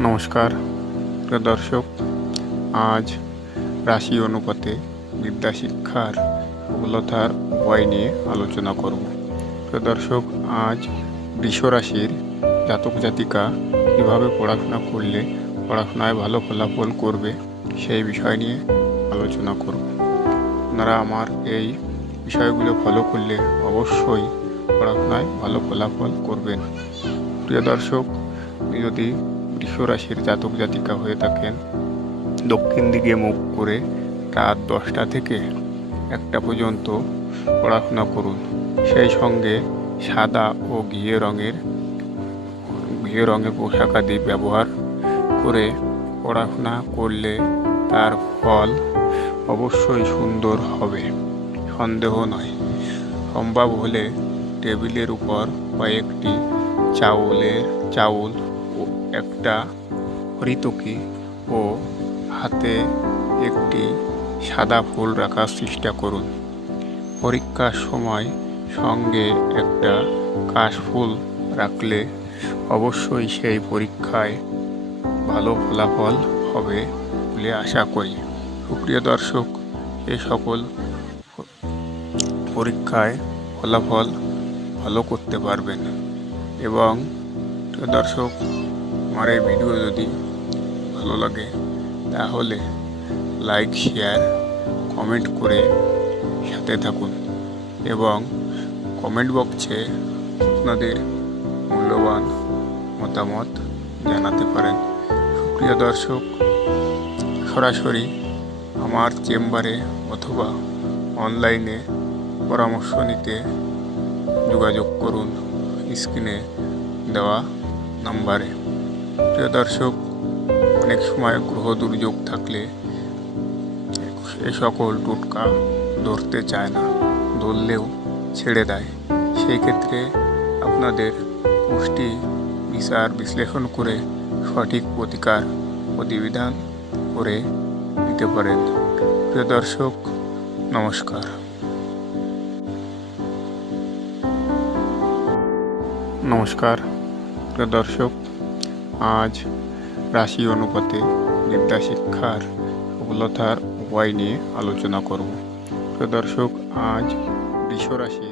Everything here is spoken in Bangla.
নমস্কার প্রিয় দর্শক, আজ রাশি অনুপাতে বিদ্যা শিক্ষার সফলতার উপায় নিয়ে আলোচনা করব। প্রিয় দর্শক, আজ বৃষ রাশির জাতক জাতিকা কীভাবে পড়াশোনা করলে পড়াশোনায় ভালো ফলাফল করবে সেই বিষয় নিয়ে আলোচনা করব। আপনারা আমার এই বিষয়গুলো ফলো করলে অবশ্যই পড়াশোনায় ভালো ফলাফল করবেন। প্রিয় দর্শক, যদি বৃষ রাশির জাতক জাতিকা হয়ে থাকেন, দক্ষিণ দিকে মুখ করে রাত 10টা থেকে 1টা পর্যন্ত পড়াশোনা করুন। সেই সঙ্গে সাদা ও ঘিয়ে রঙের পোশাক আদি ব্যবহার করে পড়াশোনা করলে তার ফল অবশ্যই সুন্দর হবে, সন্দেহ নয়। সম্ভব হলে টেবিলের উপর কয়েকটি চাউল ও একটা হরিতকি ও হাতে একটি সাদা ফুল রাখার চেষ্টা করুন। পরীক্ষার সময় সঙ্গে একটা কাশফুল রাখলে অবশ্যই সেই পরীক্ষায় ভালো ফলাফল হবে বলে আশা করি। সুপ্রিয় দর্শক, এ সকল পরীক্ষায় ফলাফল ভালো করতে পারবেন। এবং দর্শক, আমার এই ভিডিও যদি ভালো লাগে তাহলে লাইক, শেয়ার, কমেন্ট করে সাথে থাকুন এবং কমেন্ট বক্সে আপনাদের মূল্যবান মতামত জানাতে পারেন। সুপ্রিয় দর্শক, সরাসরি আমার চেম্বারে অথবা অনলাইনে পরামর্শ নিতে যোগাযোগ করুন স্ক্রিনে দেওয়া নাম্বারে। প্রিয় দর্শক, অনেক সময় গ্রহ দুর্যোগ থাকলে এ সকল টোটকা ধরতে চায় না, ধরলেও ছেড়ে দেয়। সেই ক্ষেত্রে আপনাদের পুষ্টি বিচার বিশ্লেষণ করে সঠিক প্রতিবিধান করে নিতে পারেন। প্রিয় দর্শক, নমস্কার। প্রিয় দর্শক, আজ রাশি অনুপাতে বিদ্যা শিক্ষার সফলতার উপায় নিয়ে আলোচনা করব। প্রিয় দর্শক, আজ বৃষ রাশি